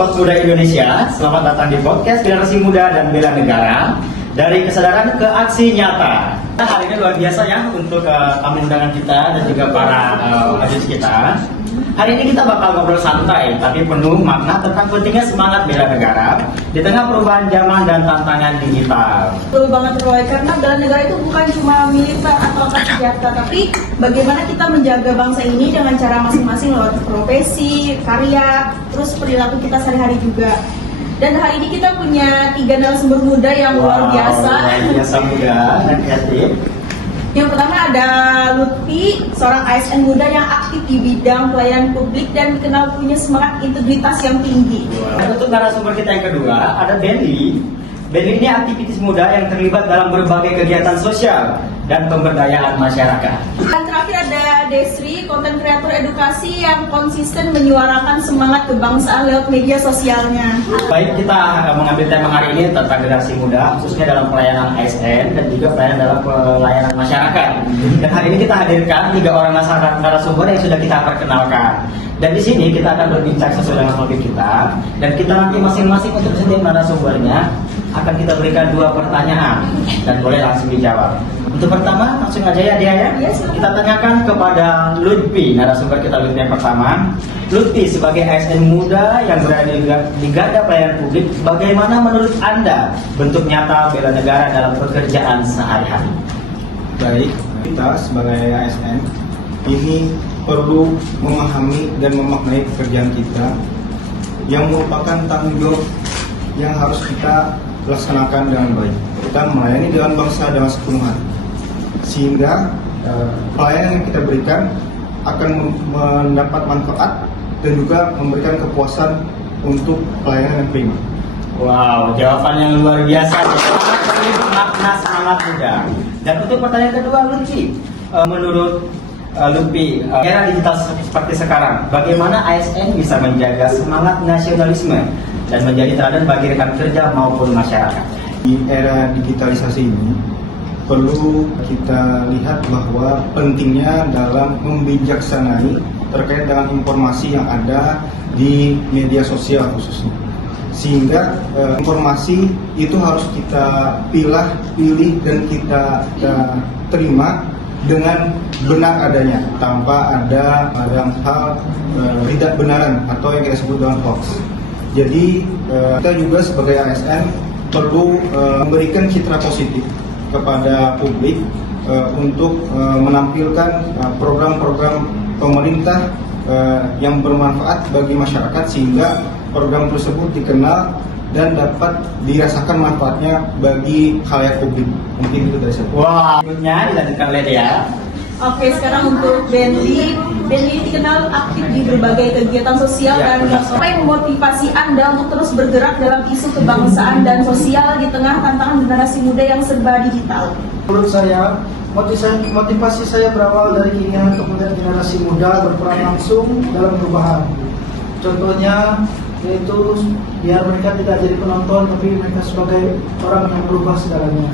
Sobat Muda Indonesia, selamat datang di podcast Generasi Muda dan Bela Negara. Dari kesadaran ke aksi nyata. Hari ini luar biasa ya untuk tamu undangan kita dan juga para audiens kita. Hari ini kita bakal ngobrol santai, tapi penuh makna tentang pentingnya semangat bela negara di tengah perubahan zaman dan tantangan digital. Betul banget Roy, karena bela negara itu bukan cuma militer atau senjata, tapi bagaimana kita menjaga bangsa ini dengan cara masing-masing lewat profesi, karya, terus perilaku kita sehari-hari juga. Dan hari ini kita punya 3 narasumber muda yang luar biasa. Luar biasa muda dan kreatif. Yang pertama ada Lutfi, seorang ASN muda yang aktif di bidang pelayanan publik dan dikenal punya semangat integritas yang tinggi. Untuk narasumber kita yang kedua ada Benly. Benly ini aktivitas muda yang terlibat dalam berbagai kegiatan sosial dan pemberdayaan masyarakat. Dan terakhir ada Desri, konten kreator edukasi yang konsisten menyuarakan semangat kebangsaan lewat media sosialnya. Baik, kita mengambil tema hari ini tentang generasi muda, khususnya dalam pelayanan ASN dan juga pelayanan dalam pelayanan masyarakat. Dan hari ini kita hadirkan 3 orang narasumber yang sudah kita perkenalkan. Dan di sini kita akan berbincang sesuai dengan topik kita. Dan kita nanti masing-masing untuk setiap narasumbernya akan kita berikan 2 pertanyaan dan boleh langsung dijawab. Untuk pertama, langsung aja ya dia ya. Kita tanyakan kepada Lutfi, narasumber kita Lutfi yang pertama. Lutfi, sebagai ASN muda yang berada di garda pelayanan publik, bagaimana menurut Anda bentuk nyata bela negara dalam pekerjaan sehari-hari? Baik, kita sebagai ASN ini perlu memahami dan memaknai pekerjaan kita yang merupakan tanggung jawab yang harus kita laksanakan dengan baik. Kita melayani dengan bangsa dengan sepenuh hati, sehingga pelayanan yang kita berikan akan mendapat manfaat dan juga memberikan kepuasan untuk pelayanan yang prima. Wow, jawaban yang luar biasa. Makna semangat muda. Dan untuk pertanyaan kedua, Lutfi, menurut Lutfi, era digital seperti sekarang, bagaimana ASN bisa menjaga semangat nasionalisme dan menjadi teladan bagi rekan kerja maupun masyarakat? Di era digitalisasi ini perlu kita lihat bahwa pentingnya dalam membijaksanai terkait dengan informasi yang ada di media sosial khususnya, sehingga informasi itu harus kita pilih dan kita terima dengan benar adanya, tanpa ada hal tidak benaran atau yang kita sebut dengan hoax. Jadi kita juga sebagai ASN perlu memberikan citra positif kepada publik untuk menampilkan program-program pemerintah yang bermanfaat bagi masyarakat, sehingga program tersebut dikenal dan dapat dirasakan manfaatnya bagi khalayak publik. Mungkin itu dari saya. Wah, berikutnya dilanjutkan oleh Dea. Oke, sekarang untuk Benly. Benly dikenal aktif di berbagai kegiatan sosial dan apa yang memotivasi Anda untuk terus bergerak dalam isu kebangsaan dan sosial di tengah tantangan generasi muda yang serba digital? Menurut saya, motivasi saya berawal dari keinginan untuk melihat generasi muda berperan langsung dalam perubahan. Contohnya yaitu biar mereka tidak jadi penonton, tapi mereka sebagai orang yang berubah segalanya.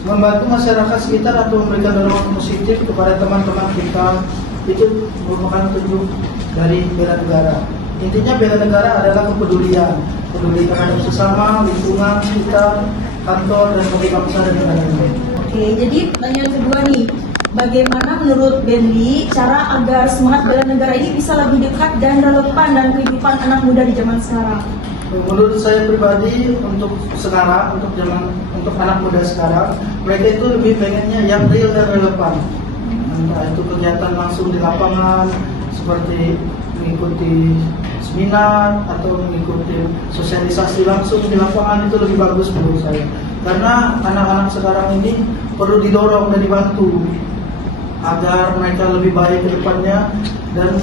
Membantu masyarakat sekitar atau memberikan dorongan positif kepada teman-teman kita, itu merupakan tujuan dari bela negara. Intinya bela negara adalah kepedulian, peduli terhadap sesama, lingkungan sekitar, kantor, dan bagi bangsa dan negara. Oke, jadi pertanyaan kedua nih, bagaimana menurut Benly cara agar semangat bela negara ini bisa lebih dekat dan relevan dan kehidupan anak muda di zaman sekarang? Menurut saya pribadi, untuk sekarang, untuk anak muda sekarang, mereka itu lebih pengennya yang real dan relevan. Entah itu kegiatan langsung di lapangan, seperti mengikuti seminar atau mengikuti sosialisasi langsung di lapangan, itu lebih bagus menurut saya. Karena anak-anak sekarang ini perlu didorong dan dibantu agar mereka lebih baik ke depannya, dan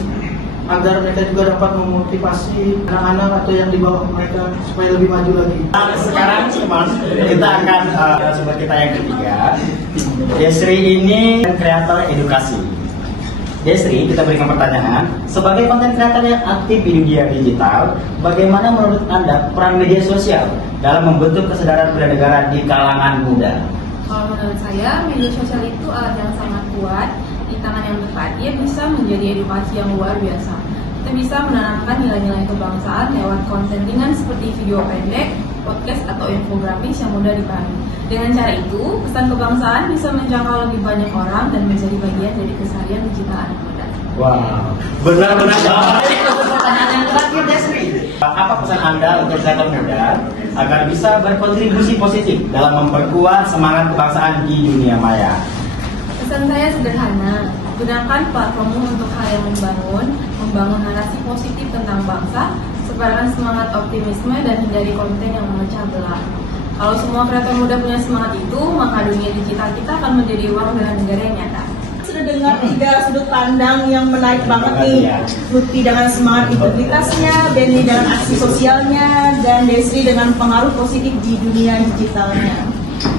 agar mereka juga dapat memotivasi anak-anak atau yang di bawah mereka supaya lebih maju lagi. Sekarang Mas, kita akan narasumber kita yang ketiga. Desri ini kreator edukasi. Desri, kita berikan pertanyaan. Sebagai konten kreator yang aktif di dunia digital, bagaimana menurut Anda peran media sosial dalam membentuk kesadaran bela negara di kalangan muda? Kalau menurut saya, media sosial itu alat yang sangat kuat di tangan yang tepat. Ia bisa menjadi edukasi yang luar biasa. Kita bisa menanamkan nilai-nilai kebangsaan lewat konten ringan seperti video pendek, podcast, atau infografis yang mudah dipahami. Dengan cara itu, pesan kebangsaan bisa menjangkau lebih banyak orang dan menjadi bagian dari keseharian digital anak muda. Wow, benar-benar baik. Untuk pertanyaan yang terakhir, Desri, apa pesan Anda untuk sektor muda agar bisa berkontribusi positif dalam memperkuat semangat kebangsaan di dunia maya? Pesan saya sederhana, gunakan platformmu untuk hal yang membangun narasi positif tentang bangsa, sebarkan semangat optimisme dan hindari konten yang memecah belah. Kalau semua kreator muda punya semangat itu, maka dunia digital kita akan menjadi ruang bela negara yang nyata. Sudah dengar 3 sudut pandang yang menarik banget nih. Lutfi dengan semangat integritasnya, Benny dengan aksi sosialnya, dan Desri dengan pengaruh positif di dunia digitalnya.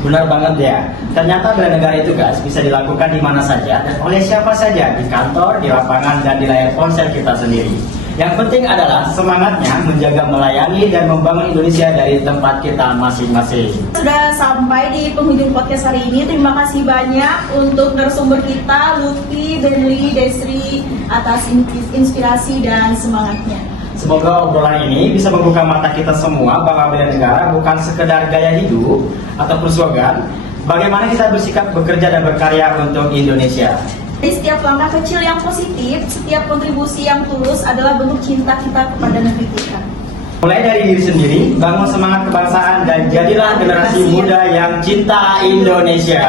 Benar banget ya. Ternyata bela negara itu guys bisa dilakukan di mana saja dan oleh siapa saja, di kantor, di lapangan, dan di layar ponsel kita sendiri. Yang penting adalah semangatnya menjaga, melayani, dan membangun Indonesia dari tempat kita masing-masing. Sudah sampai di penghujung podcast hari ini. Terima kasih banyak untuk narasumber kita, Lutfi, Benly, Desri, atas inspirasi dan semangatnya. Semoga obrolan ini bisa membuka mata kita semua bahwa bela negara bukan sekedar gaya hidup ataupun slogan. Bagaimana kita bersikap, bekerja, dan berkarya untuk Indonesia. Di setiap langkah kecil yang positif, setiap kontribusi yang tulus adalah bentuk cinta kita kepada negeri kita. Mulai dari diri sendiri, bangun semangat kebangsaan, dan jadilah generasi muda yang cinta Indonesia.